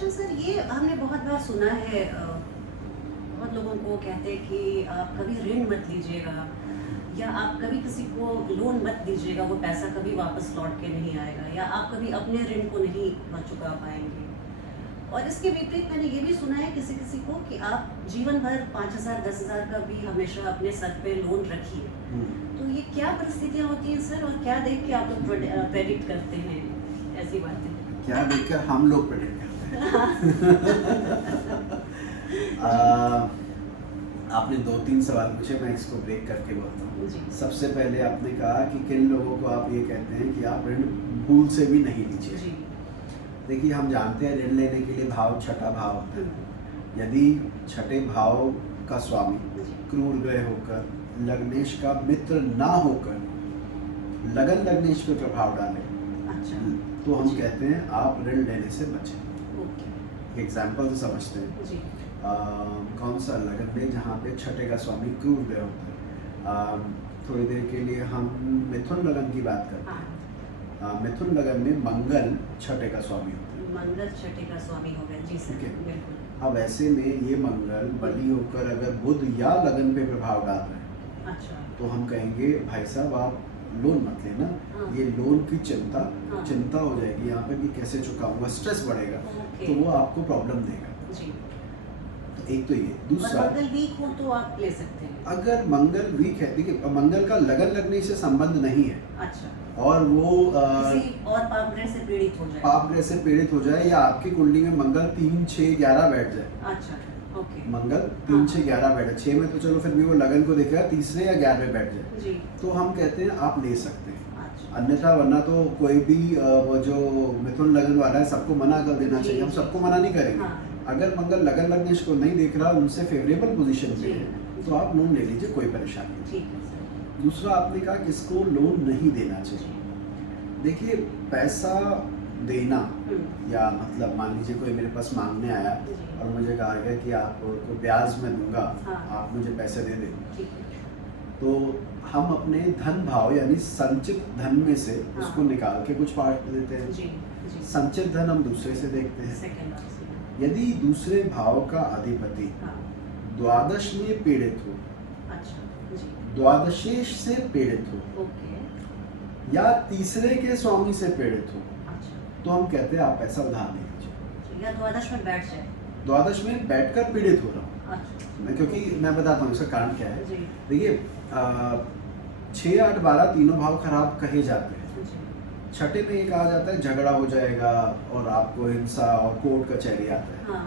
अच्छा सर, ये हमने बहुत बार सुना है, बहुत लोगों को कहते हैं कि आप कभी ऋण मत लीजिएगा या आप कभी किसी को लोन मत दीजिएगा, वो पैसा कभी वापस लौट के नहीं आएगा, या आप कभी अपने ऋण को नहीं चुका पाएंगे। और इसके विपरीत मैंने ये भी सुना है किसी किसी को कि आप जीवन भर 5,000 10,000 का भी हमेशा अपने सर पे लोन रखिए। तो ये क्या परिस्थितियाँ होती हैं सर, और क्या देख के आप लोग प्रेडिक्ट करते हैं ऐसी बातें? क्या देखकर हम लोग प्रेडिक्ट करते हैं? आपने 2-3 सवाल पूछे, मैं इसको ब्रेक करके बोलता हूँ। सबसे पहले आपने कहा कि किन लोगों को आप ये कहते हैं कि आप ऋण भूल से भी नहीं लीजिए। देखिए, हम जानते हैं ऋण लेने के लिए भाव छठा भाव होता है। यदि छठे भाव का स्वामी क्रूर ग्रह होकर लग्नेश का मित्र ना होकर लगन लग्नेश पे प्रभाव डाले, तो हम कहते हैं आप ऋण लेने से बचें। एग्जाम्पल से समझते हैं। कौन सा लगन में जहाँ पे छठे का स्वामी क्रूर ग्रह होता है। थोड़ी देर के लिए हम मिथुन लगन की बात करते हैं। मिथुन लगन में मंगल छठे का स्वामी होता है। मंगल छठे का स्वामी हो गया। जी सर, बिल्कुल। अब ऐसे में ये मंगल बली होकर अगर बुध या लगन पे प्रभाव डाल रहे हैं, तो हम कहेंगे भाई साहब आप लोन मत लेना। ये लोन की चिंता हो जाएगी यहाँ पे कि कैसे चुकाऊंगा, स्ट्रेस बढ़ेगा, तो वो आपको प्रॉब्लम देगा। जी। तो एक तो ये। दूसरा, मंगल वीक हो तो आप ले सकते हैं। अगर मंगल वीक है, देखिए मंगल का लगन लगने से संबंध नहीं है। और वो किसी और पाप ग्रह से पीड़ित हो जाए या आपकी कुंडली में मंगल 3, 6, 11 बैठ जाए। मंगल 3, 6, 11 बैठे, 6 में तो चलो फिर भी वो लगन को देखेगा, तीसरे या 11वें बैठ जाए, तो हम कहते हैं आप ले सकते हैं। अन्यथा वरना तो कोई भी वो जो मिथुन लगन वाला है सबको मना कर देना चाहिए। हम सबको मना नहीं करेंगे। अगर मंगल लगन लग्नेश को नहीं देख रहा, उनसे फेवरेबल पोजीशन पे है, तो आप लोन ले लीजिए, कोई परेशानी नहीं। दूसरा, आपने कहा किसको लोन नहीं देना चाहिए। देखिए, पैसा देना या मतलब मान लीजिए कोई मेरे पास मांगने आया और मुझे कहा गया कि आपको ब्याज में दूंगा, आप मुझे पैसे दे दें, तो हम अपने धन भाव यानी संचित धन में से उसको निकाल के कुछ पार्ट देते हैं। संचित धन हम दूसरे से देखते हैं। यदि दूसरे भाव का अधिपति द्वादश में पीड़ित हो, द्वादशेश से पीड़ित हो, या तीसरे के स्वामी से पीड़ित हो, तो हम कहते हैं आप पैसा उधार नहीं लीजिए। या द्वादश में बैठ जाए, द्वादश में बैठकर पीड़ित हो रहा हूँ। क्योंकि मैं बताता हूँ इसका कारण क्या है। देखिए, 6, 8, 12 तीनों भाव खराब कहे जाते हैं। छठे में एक आ जाता है झगड़ा हो जाएगा और आपको हिंसा और कोर्ट कचहरी आता है।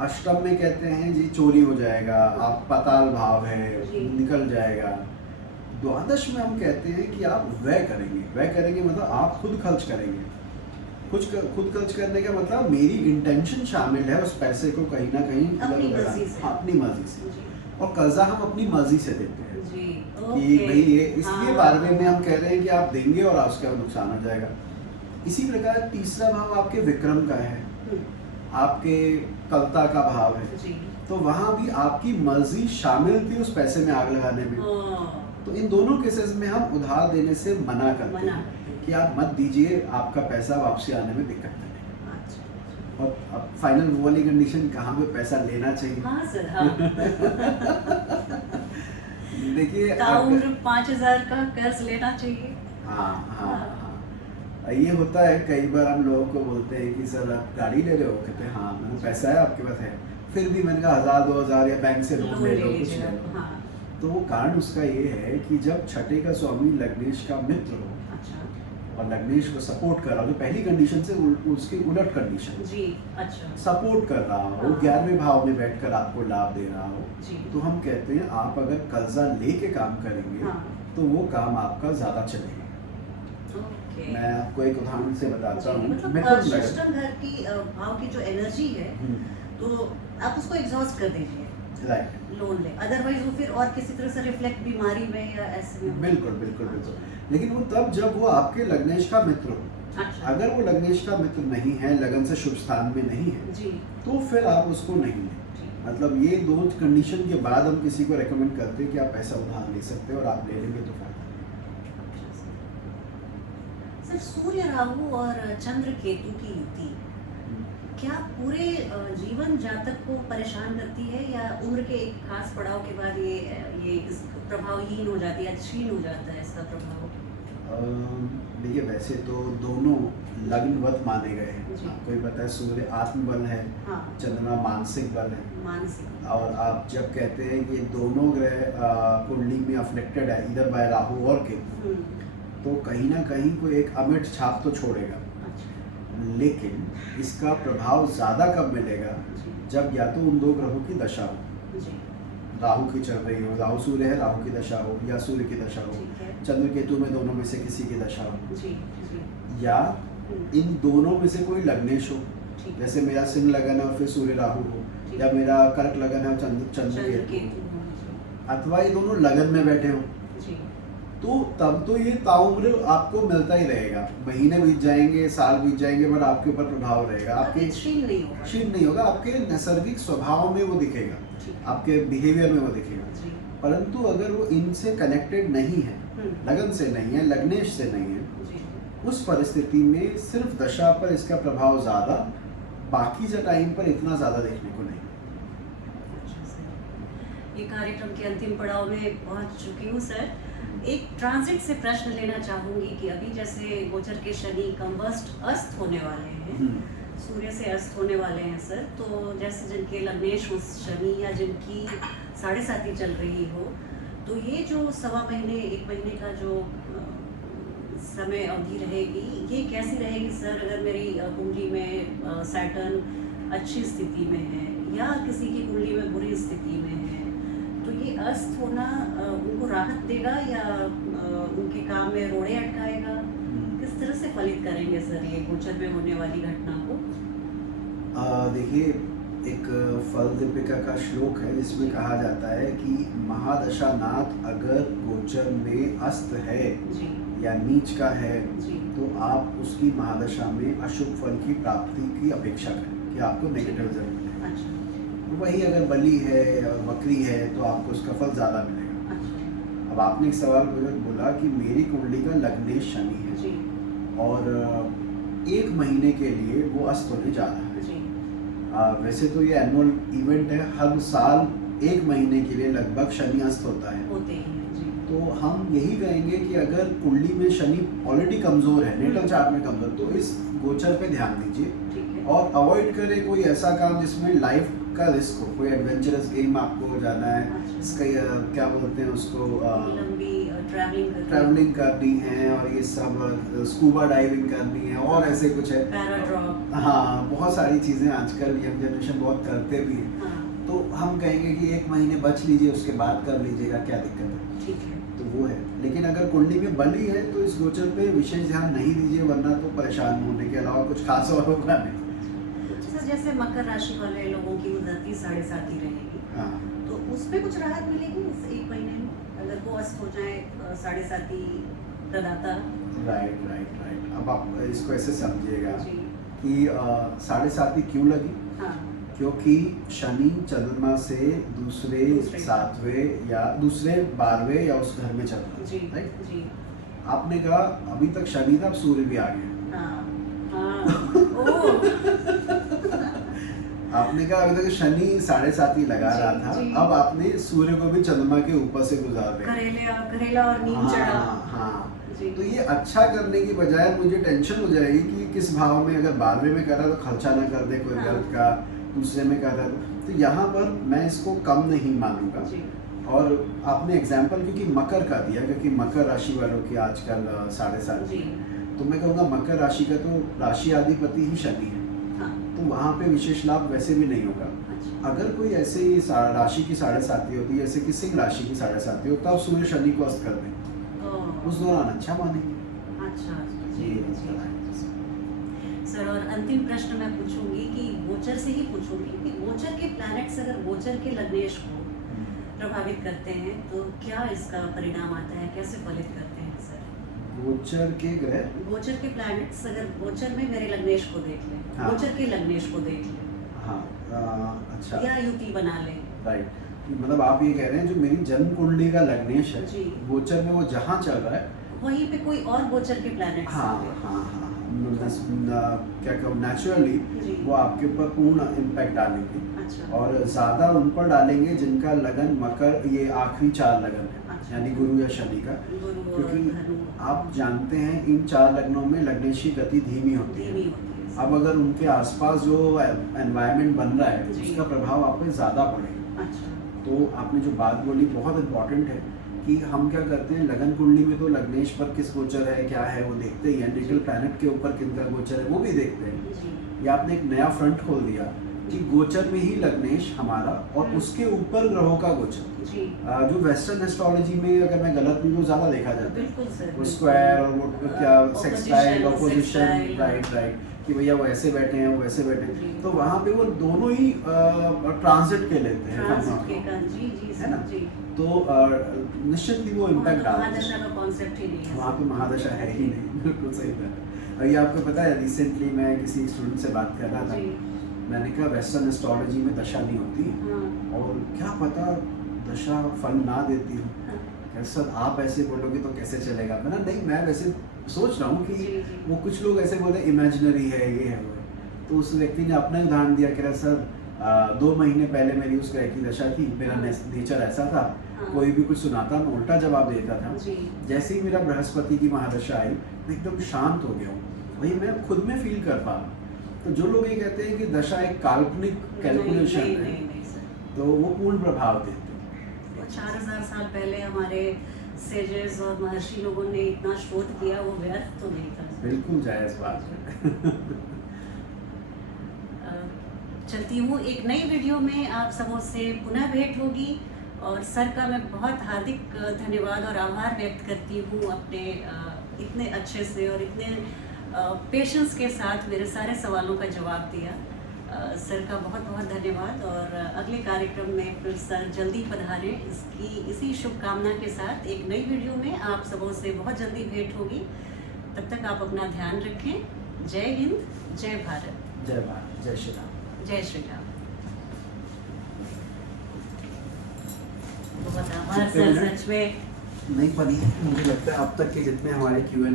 अष्टम में कहते हैं जी चोरी हो जाएगा, आप पाताल भाव है, निकल जाएगा। द्वादश में हम कहते हैं कि आप व्यय करेंगे मतलब आप खुद खर्च करेंगे। खुद खर्च करने का मतलब मेरी इंटेंशन शामिल है उस पैसे को कहीं ना कहीं अपनी मर्जी से। और कर्जा हम अपनी मर्जी से देते हैं कि भाई ये इसलिए 12वें में हम कह रहे हैं कि आप देंगे और उसका नुकसान हो जाएगा। इसी प्रकार तीसरा भाव आपके विक्रम का है, आपके कलता का भाव है, तो वहाँ भी आपकी मर्जी शामिल थी उस पैसे में आग लगाने में। तो इन दोनों केसेस में हम उधार देने से मना करते हैं कि आप मत दीजिए, आपका पैसा वापसी आने में दिक्कत है। और अब फाइनल वो वाली कंडीशन कहाँ पे पैसा लेना चाहिए। हाँ सर, हाँ। देखिए, 5,000 का कर्ज लेना चाहिए। हाँ। ये होता है कई बार, हम लोगों को बोलते हैं कि सर आप गाड़ी ले रहे हो, कहते हैं हाँ मैंने पैसा है आपके पास है, फिर भी मैंने कहा 1,000 2,000 या बैंक से लोन ले लो, कुछ ले लो। तो वो कारण उसका ये है कि जब छठे का स्वामी लग्नेश का मित्र हो और लग्नेश को सपोर्ट कर रहा हो, तो पहली कंडीशन से उसकी उलट कंडीशन सपोर्ट कर रहा हो, 11वें भाव में बैठकर आपको लाभ दे रहा हो, तो हम कहते हैं आप अगर कर्जा लेके काम करेंगे तो वो काम आपका ज्यादा चलेगा। मैं आपको एक उदाहरण से बताता हूँ। मतलब सिस्टम घर की भाव की जो एनर्जी है, तो आप उसको एग्जॉस्ट कर दीजिए, लोन ले, अदरवाइज वो फिर और किसी तरह से रिफ्लेक्ट बीमारी में या ऐसे में। बिल्कुल। लेकिन वो तब जब वो आपके लग्नेश का मित्र हो। अगर वो लग्नेश का मित्र नहीं है, लगन से शुभ स्थान में नहीं है, तो फिर आप उसको नहीं लें। मतलब ये दो कंडीशन के बाद हम किसी को रेकमेंड करते हैं कि आप पैसा उधार ले सकते हैं, और आप ले लेंगे तो फायदा। सर, सूर्य राहु और चंद्र केतु की युति क्या पूरे जीवन जातक को परेशान करती है या उम्र के एक खास पड़ाव के बाद ये इस प्रभावहीन हो जाती है, क्षीण हो जाता है इसका प्रभाव? देखिए वैसे तो दोनों लग्नवत माने गए हैं। जी। आपको ही पता है सूर्य आत्मबल है, हाँ, चंद्रमा मानसिक बल है। मानसिक। और आप जब कहते हैं कि दोनों ग्रह कुंडली में अफ्लेक्टेड है इधर बाय राहु और केतु, तो कहीं ना कहीं कोई एक अमिट छाप तो छोड़ेगा। अच्छा, लेकिन इसका प्रभाव ज़्यादा कब मिलेगा? जी, जब या तो उन दो ग्रहों की दशा हो, जी, राहु की चल रही हो, राहु सूर्य है, राहु की दशा हो, या सूर्य की दशा हो, ठीक है, चंद्र केतु में दोनों में से किसी की दशा हो, जी, जी, या हम्म, इन दोनों में से कोई लग्नेश हो, ठीक है, जैसे मेरा सिंह लगन है और फिर सूर्य राहु हो, ठीक या है, मेरा कर्क लगन है और चंद्र चंद्र केतु केतु हो, हो, अथवा ये दोनों लगन में बैठे हो, जी, तो तब तो ये ताउम्र आपको मिलता ही रहेगा। महीने बीत जाएंगे, साल बीत जाएंगे, पर आपके ऊपर प्रभाव रहेगा। कभी आपके क्षीण नहीं होगा, क्षीण नहीं होगा, आपके नैसर्गिक स्वभाव में वो दिखेगा, ठीक है, आपके बिहेवियर में वो दिखेगा। जी, परंतु अगर वो इनसे कनेक्टेड नहीं है, लगन से नहीं है, लग्नेश से नहीं है, जी, उस परिस्थिति में सिर्फ दशा पर इसका प्रभाव ज़्यादा, बाकी जो टाइम पर इतना ज़्यादा देखने को नहीं। अच्छा सर, ये कार्यक्रम के अंतिम पड़ाव में पहुंच चुकी हूँ सर। एक ट्रांजिट से प्रश्न लेना चाहूंगी कि अभी जैसे गोचर के शनि कम्बस्ट अस्त होने वाले हैं, सूर्य से अस्त होने वाले हैं सर, तो जैसे जिनके लग्नेश हो शनि या जिनकी 7.5 चल रही हो, तो ये जो सवा महीने 1 महीने का जो समय अवधि रहेगी, ये कैसी रहेगी सर? अगर मेरी कुंडली में सैटर्न अच्छी स्थिति में है या किसी की कुंडली में बुरी स्थिति में है, तो ये अस्त होना उनको राहत देगा या उनके काम में रोड़े अटकाएगा? किस तरह से फलित करेंगे सर ये गोचर में होने वाली घटना को? देखिए, एक फल दीपिका का श्लोक है जिसमें कहा जाता है कि महादशानाथ अगर गोचर में अस्त है जी, या नीच का है, जी, तो आप उसकी महादशा में अशुभ फल की प्राप्ति की अपेक्षा करें कि आपको नेगेटिव रिजल्ट मिलेगा। अच्छा, वही अगर बली है और वक्री है तो आपको उसका फल ज़्यादा मिलेगा। अच्छा, अब आपने एक सवाल बोला कि मेरी कुंडली का लग्नेश शनि है जी, और 1 महीने के लिए वो अस्त होने जा रहा है। जी, वैसे तो ये एनुअल इवेंट है, हर साल 1 महीने के लिए लगभग शनि अस्त होता है। होते ही हैं, जी, तो हम यही कहेंगे कि अगर कुंडली में शनि ऑलरेडी कमज़ोर है, नेटल चार्ट में कमज़ोर, तो इस गोचर पे ध्यान दीजिए ठीक है, और अवॉइड करें कोई ऐसा काम जिसमें लाइफ का रिस्क हो। कोई एडवेंचरस गेम आपको जाना है, अच्छा। इसका क्या बोलते हैं उसको, लंबी ट्रैवलिंग करनी है और ये सब, स्कूबा डाइविंग करनी है और ऐसे कुछ है। पैराड्रॉप, हाँ, बहुत सारी चीज़ें आजकल यंग जनरेशन बहुत करते भी हैं। हाँ, तो हम कहेंगे कि 1 महीने बच लीजिए, उसके बाद कर लीजिएगा, क्या दिक्कत है। ठीक है, तो वो है। लेकिन अगर कुंडली में बली है तो इस गोचर पे विशेष ध्यान नहीं दीजिए, वरना तो परेशान होने के अलावा कुछ खास और होगा नहीं। सर जैसे मकर राशि वाले लोगों की उन्नति 7.5 रहेगी, हाँ, तो उसमें कुछ राहत मिलेगी इस 1 महीने में अगर वो अस्त हो जाए 7.5 प्रदाता? राइट। अब आप इसको ऐसे समझिएगा जी, कि 7.5 क्यों लगी? हाँ, क्योंकि शनि चंद्रमा से दूसरे दूसरे 7वें या दूसरे 12वें या उस घर में चल रहा जी, है, राइट? जी, आपने कहा अभी तक शनि था, अब सूर्य भी आ गया। हाँ, हाँ, ओह, आपने कहा अभी तक शनि 7.5 लगा जी, रहा था, जी। अब आपने सूर्य को भी चंद्रमा के ऊपर से गुजार दिया। करेला और नीम चढ़ा, हाँ। जी, तो ये अच्छा करने की बजाय मुझे टेंशन हो जाएगी कि किस भाव में, अगर 12वें में कर रहा है तो खर्चा ना कर दे कोई हाँ। गलत का, दूसरे में कर रहा है तो यहाँ पर मैं इसको कम नहीं मानूंगा। जी, और आपने एग्जाम्पल क्योंकि मकर का दिया, क्योंकि मकर राशि वालों की आजकल 7.5, जी, तो मैं कहूँगा मकर राशि का तो राशि अधिपति ही शनि है, हाँ, तो वहाँ पे विशेष लाभ वैसे भी नहीं होगा। अच्छा, अगर कोई ऐसे ही राशि की 7.5 होती है, जैसे कि सिंह राशि की 7.5 हो, तब सूर्य शनि को अस्त कर दें, ओह, उस दौरान अच्छा मानेंगे। अच्छा, जी, जी। सर और अंतिम प्रश्न मैं पूछूंगी कि गोचर से ही पूछूंगी कि गोचर के प्लैनेट्स अगर गोचर के लग्नेश को प्रभावित करते हैं तो क्या इसका परिणाम आता है, कैसे फलित करते हैं सर? गोचर के ग्रह, गोचर के प्लैनेट्स अगर गोचर में मेरे लग्नेश को देख लें, हाँ। गोचर के लग्नेश को देख लें हाँ, अच्छा, या युति बना लें, राइट। मतलब आप ये कह रहे हैं जो मेरी जन्म कुंडली का लग्नेश है, जी, गोचर में वो जहाँ चल रहा है, वहीं पे कोई और गोचर के प्लैनेट्स हाँ होंगे। हाँ हाँ, क्या कहूँ नेचुरली जी। वो आपके ऊपर पूर्ण इम्पैक्ट डालेंगे अच्छा। और ज़्यादा उन पर डालेंगे जिनका लगन मकर ये आखिरी 4 लगन है, अच्छा। यानी गुरु या शनि का। गुरु और क्योंकि धनु। आप जानते हैं इन 4 लग्नों में लग्नेश की गति धीमी होती है। धीमी होती है। अब अगर उनके आसपास जो एनवायरनमेंट बन रहा है जी। उसका प्रभाव आप पे ज़्यादा पड़ेगा। अच्छा। तो आपने जो बात बोली बहुत इम्पॉर्टेंट है कि हम क्या करते हैं लगन कुंडली में तो लग्नेश पर किस गोचर है क्या है वो देखते ही हैं, लिटिल प्लैनेट के ऊपर किनका गोचर है वो भी देखते हैं। जी। या आपने एक नया फ्रंट खोल दिया कि गोचर में ही लग्नेश हमारा और उसके ऊपर ग्रहों का गोचर। जी। जो वेस्टर्न एस्ट्रोलॉजी में अगर मैं गलत नहीं हूँ ज़्यादा देखा जाता है बिल्कुल सर। वो स्क्वायर और वो क्या सेक्सटाइल opposition, ऑपोजिशन, sextile, राइट कि भैया वो ऐसे बैठे हैं वो वैसे बैठे हैं, जी। तो वहाँ पे वो दोनों ही ट्रांजिट के लेते हैं ट्रांजिट के का जी जी है ना? जी। तो निश्चित ही वो इम्पैक्ट डालते हैं। महादशा का कॉन्सेप्ट ही नहीं है। वहाँ पे महादशा है ही नहीं, बिल्कुल सही बात। और ये आपको पता है रिसेंटली मैं किसी स्टूडेंट से बात कर रहा था, जी। मैंने कहा वेस्टर्न एस्ट्रोलॉजी में दशा नहीं होती हाँ। और क्या पता दशा फल ना देती हो। हाँ। कहा, सर आप ऐसे बोलोगे तो कैसे चलेगा। मैंने नहीं मैं वैसे सोच रहा हूँ कि जी, जी। वो कुछ लोग ऐसे बोलते हैं इमेजिनरी है ये है वो है। तो उस व्यक्ति ने अपना ही उदाहरण दिया, कह रहा सर 2 महीने पहले मेरी उस ग्रह की दशा थी, मेरा हाँ। नेचर ऐसा था, हाँ। कोई भी कुछ सुनाता मैं उल्टा जवाब देता था। जी। जैसे ही मेरा बृहस्पति की महादशा आई मैं एकदम शांत हो गया हूँ, वही मैं खुद में फील कर पा रहा हूँ। तो जो लोग ये कहते हैं कि दशा एक काल्पनिक कैलकुलेशन नहीं, है नहीं, नहीं सर। तो वो पूर्ण प्रभाव देते हैं। वो 4000 साल पहले हमारे सेजेस और महर्षि लोगों ने इतना शोध किया, वो व्यर्थ तो नहीं था। बिल्कुल जायज़ बात है। चलती हूँ, एक नई वीडियो में आप सबों से पुनः भेंट होगी और सर का मैं बहुत हार्दिक धन्यवाद और आभार व्यक्त करती हूँ अपने इतने अच्छे से और इतने पेशेंस के साथ मेरे सारे सवालों का जवाब दिया। सर का बहुत बहुत धन्यवाद और अगले कार्यक्रम में फिर सर जल्दी पधारें, इसी शुभकामना के साथ एक नई वीडियो में आप सबों से बहुत जल्दी भेंट होगी। तब तक आप अपना ध्यान रखें। जय हिंद, जय भारत। जय भारत, जय श्री राम। जय श्री राम। बहुत आभार सर, सच में नहीं पढ़ी मुझे लगता है अब तक के जितने हमारे Q&A हुए